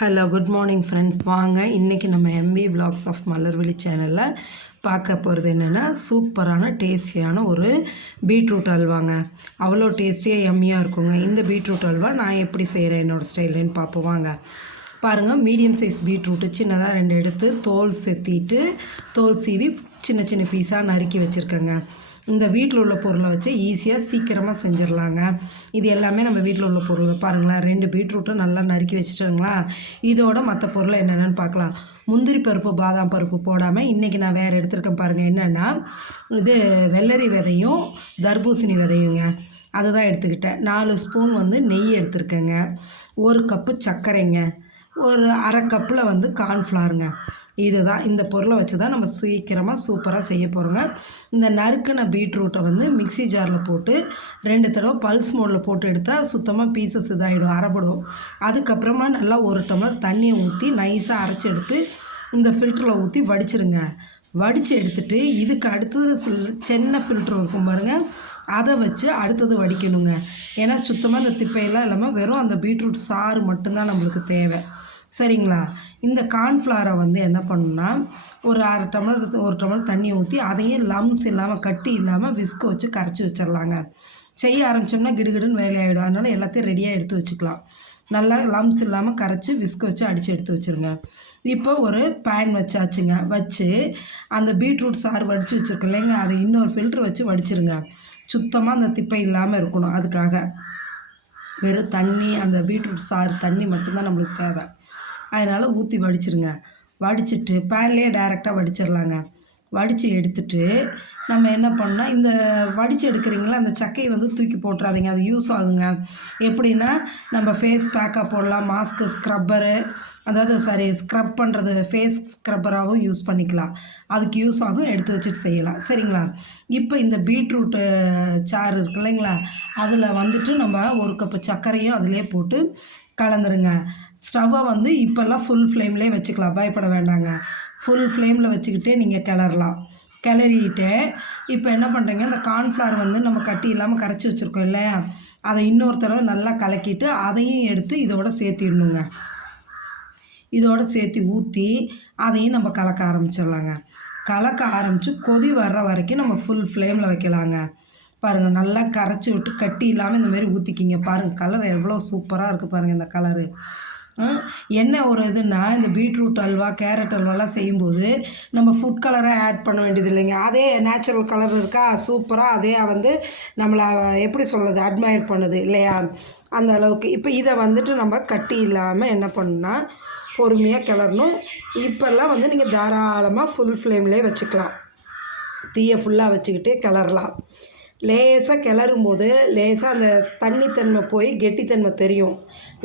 Hello good morning friends. வாங்க இன்றைக்கி நம்ம எம்பி விலாக்ஸ் ஆஃப் மலர்விழி சேனலில் பார்க்க போகிறது என்னென்னா சூப்பரான டேஸ்டியான ஒரு பீட்ரூட் அல்வாங்க. அவ்வளோ டேஸ்டியாக எம்மியாக இருக்குங்க. இந்த பீட்ரூட் அல்வா நான் எப்படி செய்கிறேன் என்னோடய ஸ்டைலுன்னு பார்ப்போம் வாங்க. பாருங்கள், மீடியம் சைஸ் பீட்ரூட்டு சின்னதாக 2 எடுத்து தோல் செத்திட்டு தோல் சீவி சின்ன சின்ன பீஸாக நறுக்கி வச்சுருக்கேங்க. இந்த வீட்டில் உள்ள பொருளை வச்சு ஈஸியாக சீக்கிரமாக செஞ்சிடலாங்க. இது எல்லாமே நம்ம வீட்டில் உள்ள பொருள் பாருங்களேன். 2 பீட்ரூட்டும் நல்லா நறுக்கி வச்சுட்டோங்களா. இதோட மற்ற பொருளை என்னென்னு பார்க்கலாம். முந்திரி பருப்பு பாதாம் பருப்பு போடாமல் இன்றைக்கி நான் வேறு எடுத்துருக்கேன் பாருங்கள். என்னென்னா இது வெள்ளரி விதையும் தர்பூசணி விதையுங்க. அதுதான் எடுத்துக்கிட்டேன். 4 ஸ்பூன் நெய் எடுத்துருக்கேங்க. 1 கப்பு சர்க்கரைங்க. ஒரு அரை கப்பில் கார்ன்ஃப்ளவருங்க. இதுதான், இந்த பொருளை வச்சு தான் நம்ம சீக்கிரமாக சூப்பராக செய்ய போகிறோங்க. இந்த நறுக்கின பீட்ரூட்டை மிக்சி ஜாரில் போட்டு 2 தடவை பல்ஸ் மோடில் போட்டு எடுத்தால் சுத்தமாக பீசஸ் இதாகிடும், அரைப்படும். அதுக்கப்புறமா நல்லா 1 டம்ளர் தண்ணியை ஊற்றி நைஸாக அரைச்சி எடுத்து இந்த ஃபில்டரில் ஊற்றி வடிச்சிருங்க. வடித்து எடுத்துகிட்டு இதுக்கு அடுத்தது சின்ன ஃபில்ட்ரு இருக்கும் பாருங்கள், அதை வச்சு அடுத்தது வடிக்கணுங்க. ஏன்னா சுத்தமாக இந்த திப்பையெல்லாம் இல்லாமல் வெறும் அந்த பீட்ரூட் சாறு மட்டும்தான் நம்மளுக்கு தேவை. சரிங்களா. இந்த கார்ன்ஃப்ளவரை என்ன பண்ணணுன்னா ஒரு அரை டம்ளர் 1 டம்ளர் தண்ணியை ஊற்றி அதையும் லம்ஸ் இல்லாமல் கட்டி இல்லாமல் விஸ்க வச்சு கரைச்சி வச்சிடலாங்க. செய்ய ஆரம்பித்தோம்னா கிடுகிடுன்னு வேலையாகிடும். அதனால் எல்லாத்தையும் ரெடியாக எடுத்து வச்சுக்கலாம். நல்லா லம்ஸ் இல்லாமல் கரைச்சி விஸ்க வச்சு அடித்து எடுத்து வச்சுருங்க. இப்போ ஒரு பேன் வச்சாச்சுங்க. வச்சு அந்த பீட்ரூட் சாறு வடித்து வச்சுருக்கோம் இல்லைங்க, அதை இன்னொரு ஃபில்ட்ரு வச்சு வடிச்சிருங்க. சுத்தமாக அந்த திப்பை இல்லாமல் இருக்கணும். அதுக்காக வெறும் தண்ணி, அந்த பீட்ரூட் சாறு தண்ணி மட்டும்தான் நம்மளுக்கு தேவை. அதனால் ஊற்றி வடிச்சிருங்க. வடிச்சிட்டு பேன்லேயே டைரெக்டாக வடிச்சிடலாங்க. வடித்து எடுத்துட்டு நம்ம என்ன பண்ணால் இந்த வடித்து எடுக்கிறீங்களா அந்த சக்கையை தூக்கி போட்டுறாதீங்க. அது யூஸ் ஆகுங்க. எப்படின்னா நம்ம ஃபேஸ் பேக்காக போடலாம், மாஸ்க்கு, ஸ்க்ரப்பரு, அதாவது ஸ்க்ரப் பண்ணுறது ஃபேஸ் ஸ்க்ரப்பராகவும் யூஸ் பண்ணிக்கலாம். அதுக்கு யூஸ் ஆகும். எடுத்து வச்சுட்டு செய்யலாம். சரிங்களா. இப்போ இந்த பீட்ரூட்டு சாறு இருக்கு இல்லைங்களா, அதில் நம்ம 1 கப்பு சர்க்கரையும் அதிலே போட்டு கலந்துருங்க. ஸ்டவ்வை இப்போல்லாம் ஃபுல் ஃப்ளேம்லேயே வச்சுக்கலாம், பயப்பட வேண்டாங்க. ஃபுல் ஃப்ளேமில் வச்சுக்கிட்டே நீங்கள் கிளறலாம். கிளறிட்டு இப்போ என்ன பண்ணுறீங்க, இந்த கார்ன்ஃப்ளவர் நம்ம கட்டி இல்லாமல் கரைச்சி வச்சுருக்கோம் இல்லையா, அதை இன்னொரு தடவை நல்லா கலக்கிட்டு அதையும் எடுத்து இதோட சேர்த்திடணுங்க. இதோடு சேர்த்து ஊற்றி அதையும் நம்ம கலக்க ஆரம்பிச்சிடலாங்க. கலக்க ஆரம்பித்து கொதி வர்ற வரைக்கும் நம்ம ஃபுல் ஃப்ளேமில் வைக்கலாங்க. பாருங்கள், நல்லா கரைச்சி விட்டு கட்டி இல்லாமல் இந்தமாரி ஊற்றிக்கிங்க. பாருங்கள், கலர் எவ்வளோ சூப்பராக இருக்குது பாருங்கள். இந்த கலரு என்ன ஒரு இதுன்னா, இந்த பீட்ரூட் அல்வா கேரட் அல்வாலாம் செய்யும்போது நம்ம ஃபுட் கலராக ஆட் பண்ண வேண்டியது இல்லைங்க. அதே நேச்சுரல் கலர் இருக்கா, சூப்பராக அதே நம்மளை எப்படி சொல்கிறது, அட்மையர் பண்ணுது இல்லையா, அந்த அளவுக்கு. இப்போ இதை நம்ம கட்டி இல்லாமல் என்ன பண்ணணும்னா பொறுமையாக கிளறணும். இப்போல்லாம் நீங்கள் தாராளமாக ஃபுல் ஃப்ளேம்லேயே வச்சுக்கலாம். தீயை ஃபுல்லாக வச்சுக்கிட்டே கிளறலாம். லேசாக கிளறும் போது லேசாக அந்த தண்ணித்தன்மை போய் கெட்டித்தன்மை தெரியும்.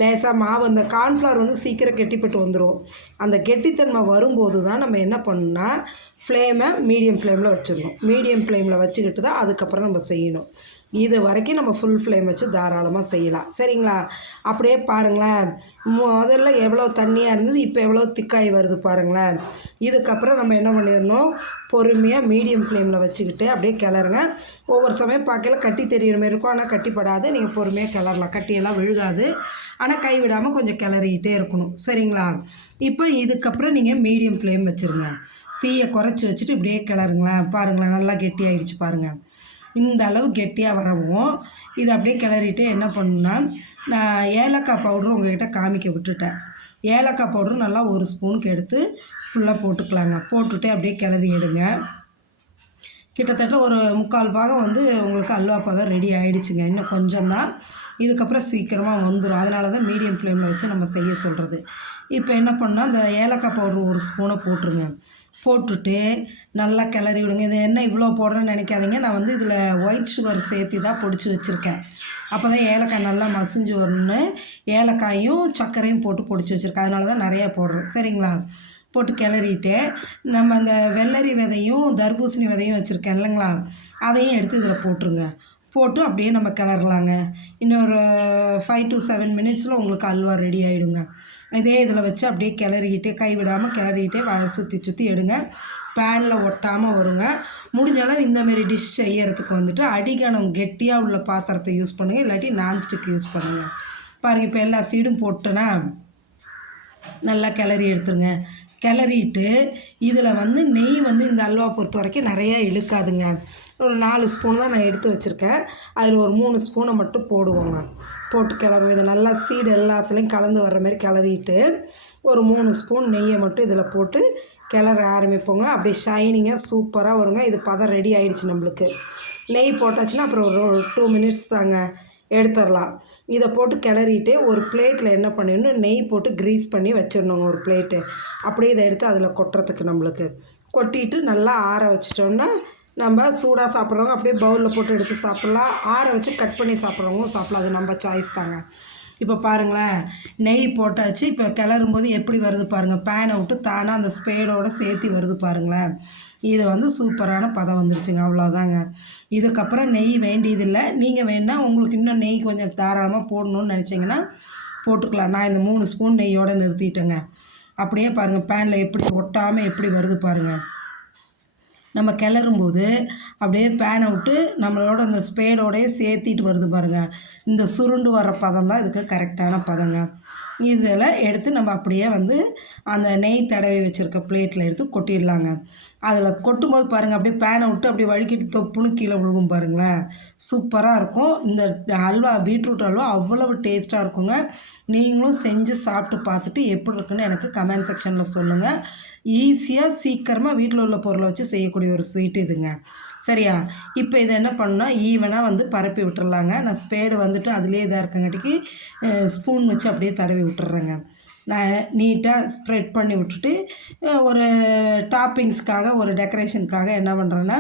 லேசாக மாவு அந்த கார்ன்ஃப்ளவர் சீக்கிரம் கெட்டிப்பட்டு வந்துடும். அந்த கெட்டித்தன்மை வரும்போது தான் நம்ம என்ன பண்ணணும்னா ஃப்ளேமை மீடியம் ஃப்ளேமில் வச்சிடணும். மீடியம் ஃப்ளேமில் வச்சுக்கிட்டு தான் அதுக்கப்புறம் நம்ம செய்யணும். இது வரைக்கும் நம்ம ஃபுல் ஃப்ளேம் வச்சு தாராளமாக செய்யலாம். சரிங்களா. அப்படியே பாருங்களேன், முதல்ல எவ்வளோ தண்ணியாக இருந்தது, இப்போ எவ்வளோ திக்காகி வருது பாருங்களேன். இதுக்கப்புறம் நம்ம என்ன பண்ணிடணும், பொறுமையாக மீடியம் ஃப்ளேமில் வச்சுக்கிட்டு அப்படியே கிளறுங்க. ஒவ்வொரு சமயம் பார்க்கல கட்டி தெரிகிற மாதிரி இருக்கும், ஆனால் கட்டிப்படாது. நீங்கள் பொறுமையாக கிளறலாம், கட்டியெல்லாம் விழுகாது. ஆனால் கை விடாமல் கொஞ்சம் கிளறிக்கிட்டே இருக்கணும். சரிங்களா. இப்போ இதுக்கப்புறம் நீங்கள் மீடியம் ஃப்ளேம் வச்சுருங்க. தீயை குறைச்சி வச்சுட்டு இப்படியே கிளறுங்களேன். பாருங்களேன், நல்லா கெட்டியாகிடுச்சு பாருங்கள். இந்த அளவு கெட்டியாக வரவும் இதை அப்படியே கிளறிட்டு என்ன பண்ணுன்னா, நான் ஏலக்காய் பவுட்ரு உங்கள்கிட்ட காமிக்க விட்டுட்டேன். ஏலக்காய் பவுட்ரு நல்லா 1 ஸ்பூனுக்கு எடுத்து ஃபுல்லாக போட்டுக்கலாங்க. போட்டுகிட்டே அப்படியே கிளறி எடுங்க. கிட்டத்தட்ட ஒரு 3/4 பாகம் உங்களுக்கு அல்வா பதம் ரெடி ஆகிடுச்சுங்க. இன்னும் கொஞ்சம் தான், இதுக்கப்புறம் சீக்கிரமாக வந்துடும். அதனால தான் மீடியம் ஃப்ளேமில் வச்சு நம்ம செய்ய சொல்கிறது. இப்போ என்ன பண்ணால் அந்த ஏலக்காய் பவுட்ரு 1 ஸ்பூனை போட்டுருங்க. போட்டுட்டு நல்லா கிளறி விடுங்க. இது என்ன இவ்வளோ போடுறேன்னு நினைக்காதீங்க. நான் இதில் ஒயிட் சுகர் சேர்த்து தான் பொடிச்சு வச்சுருக்கேன். அப்போ தான் ஏலக்காய் நல்லா மசிஞ்சு வரணுன்னு ஏலக்காயும் சர்க்கரையும் போட்டு பொடிச்சு வச்சுருக்கேன். அதனால தான் நிறையா போடுறேன். சரிங்களா. போட்டு கிளறிட்டு நம்ம அந்த வெள்ளரி விதையும் தர்பூசணி விதையும் வச்சுருக்கேன் இல்லைங்களா, அதையும் எடுத்து இதில் போட்டுருங்க. போட்டு அப்படியே நம்ம கிளறலாங்க. இன்னொரு 5 to 7 மினிட்ஸில் உங்களுக்கு அல்வா ரெடி ஆகிடுங்க. இதே இதில் வச்சு அப்படியே கிளறிக்கிட்டே கைவிடாமல் கிளறிக்கிட்டே சுற்றி சுற்றி எடுங்க. பேனில் ஒட்டாமல் வருங்க. முடிஞ்ச அளவு இந்தமாரி டிஷ் செய்யறதுக்கு அடிகனம் கெட்டியாக உள்ள பாத்திரத்தை யூஸ் பண்ணுங்கள், இல்லாட்டி நான்ஸ்டிக் யூஸ் பண்ணுங்கள். பாருங்கள், இப்போ எல்லா சீடும் போட்டோன்னா நல்லா கிளறி எடுத்துருங்க. கிளறிட்டு இதில் வந்து நெய் வந்து இந்த அல்வா பொறுத்த வரைக்கும் நிறையா இழுக்காதுங்க. ஒரு 4 ஸ்பூன் தான் நான் எடுத்து வச்சுருக்கேன். அதில் ஒரு 3 ஸ்பூனை மட்டும் போடுவோங்க. போட்டு கிளறுவோம். இதை நல்லா சீடு எல்லாத்துலேயும் கலந்து வர்ற மாதிரி கிளறிட்டு ஒரு 3 ஸ்பூன் நெய்யை மட்டும் இதில் போட்டு கிளற ஆரம்பிப்போங்க. அப்படியே ஷைனிங்காக சூப்பராக வருங்க. இது பதம் ரெடி ஆகிடுச்சு நம்மளுக்கு. நெய் போட்டாச்சுன்னா அப்புறம் ஒரு 2 மினிட்ஸ் தாங்க, எடுத்துடலாம். இதை போட்டு கிளறிட்டு ஒரு பிளேட்டில் என்ன பண்ணிடணும், நெய் போட்டு க்ரீஸ் பண்ணி வச்சிடணுங்க ஒரு பிளேட்டு. அப்படியே இதை எடுத்து அதில் கொட்டுறதுக்கு நம்மளுக்கு கொட்டிட்டு நல்லா ஆற வச்சிட்டோம்னா நம்ம சூடாக சாப்பிட்றவங்க அப்படியே பவுலில் போட்டு எடுத்து சாப்பிட்லாம். ஆற வச்சு கட் பண்ணி சாப்பிட்றவங்களும் சாப்பிட்லாம். அது நம்ம சாய்ஸ் தாங்க. இப்போ பாருங்களேன், நெய் போட்டாச்சு. இப்போ கிளறும்போது எப்படி வருது பாருங்கள், பேனை விட்டு தானாக அந்த ஸ்பேடோடு சேர்த்து வருது பாருங்களேன். இது வந்து சூப்பரான பதம் வந்துருச்சுங்க. அவ்வளோதாங்க. இதுக்கப்புறம் நெய் வேண்டியதில்லை. நீங்கள் வேணால் உங்களுக்கு இன்னும் நெய் கொஞ்சம் தாராளமாக போடணுன்னு நினச்சிங்கன்னா போட்டுக்கலாம். நான் இந்த 3 ஸ்பூன் நெய்யோடு நிறுத்திட்டேங்க. அப்படியே பாருங்கள் பேனில் எப்படி ஒட்டாமல் எப்படி வருது பாருங்கள். நம்ம கிளறும்போது அப்படியே பேனை விட்டு நம்மளோட அந்த ஸ்பேடோடையே சேர்த்திட்டு வருது பாருங்கள். இந்த சுருண்டு வர பதம் தான் இதுக்கு கரெக்டான பதங்க. இதில் எடுத்து நம்ம அப்படியே வந்து அந்த நெய் தடவி வச்சுருக்க பிளேட்டில் எடுத்து கொட்டிடலாங்க. அதில் கொட்டும்போது பாருங்கள் அப்படியே பேனை விட்டு அப்படியே வழுக்கிட்டு தொப்புன்னு கீழே விழுகும் பாருங்களேன். சூப்பராக இருக்கும். இந்த அல்வா பீட்ரூட் அல்வா அவ்வளவு டேஸ்ட்டாக இருக்குங்க. நீங்களும் செஞ்சு சாப்பிட்டு பார்த்துட்டு எப்படி இருக்குன்னு எனக்கு கமெண்ட் செக்ஷனில் சொல்லுங்கள். ஈஸியாக சீக்கிரமாக வீட்டில் உள்ள பொருளை வச்சு செய்யக்கூடிய ஒரு ஸ்வீட் இதுங்க. சரியா? இப்போ இதை என்ன பண்ணால் ஈவனாக வந்து பரப்பி விட்டுறலாங்க. நான் ஸ்பேடு வந்துட்டு அதுலேயே இதாக இருக்கங்காட்டிக்கு ஸ்பூன் வச்சு அப்படியே தடவி விட்டுறேங்க. நான் நீட்டாக ஸ்ப்ரெட் பண்ணி விட்டுட்டு ஒரு டாப்பிங்ஸ்க்காக ஒரு டெக்கரேஷனுக்காக என்ன பண்ணுறேன்னா,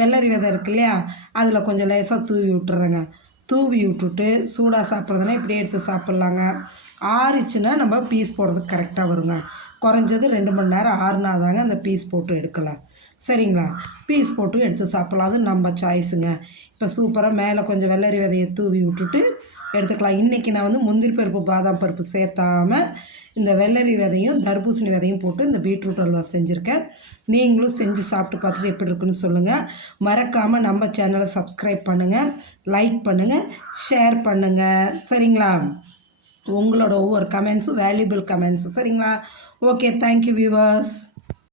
வெள்ளரி விதை இருக்கு இல்லையா, அதில் கொஞ்சம் லேசாக தூவி விட்டுறேங்க. தூவி விட்டுட்டு சூடாக சாப்பிட்றதுனா இப்படியே எடுத்து சாப்பிட்லாங்க. ஆறிச்சுன்னா நம்ம பீஸ் போடுறதுக்கு கரெக்டாக வருங்க. குறைஞ்சது 2 மணி நேரம் ஆறுனாதாங்க அந்த பீஸ் போட்டு எடுக்கலாம். சரிங்களா? பீஸ் போட்டு எடுத்து சாப்பிட்லாம். அது நம்ம சாய்ஸுங்க. இப்போ சூப்பராக மேலே கொஞ்சம் வெள்ளரி விதையை தூவி விட்டுட்டு எடுத்துக்கலாம். இன்றைக்கி நான் வந்து முந்திரி பருப்பு பாதாம் பருப்பு சேர்த்தாமல் இந்த வெள்ளரி விதையும் தர்பூசணி விதையும் போட்டு இந்த பீட்ரூட் அல்வா செஞ்சுருக்கேன். நீங்களும் செஞ்சு சாப்பிட்டு பார்த்துட்டு எப்படி இருக்குன்னு சொல்லுங்கள். மறக்காமல் நம்ம சேனலை சப்ஸ்கிரைப் பண்ணுங்கள், லைக் பண்ணுங்கள், ஷேர் பண்ணுங்கள். சரிங்களா? உங்களோட ஒவ்வொரு கமெண்ட்ஸும் வேல்யூபிள் கமெண்ட்ஸு. சரிங்களா? Okay, thank you viewers.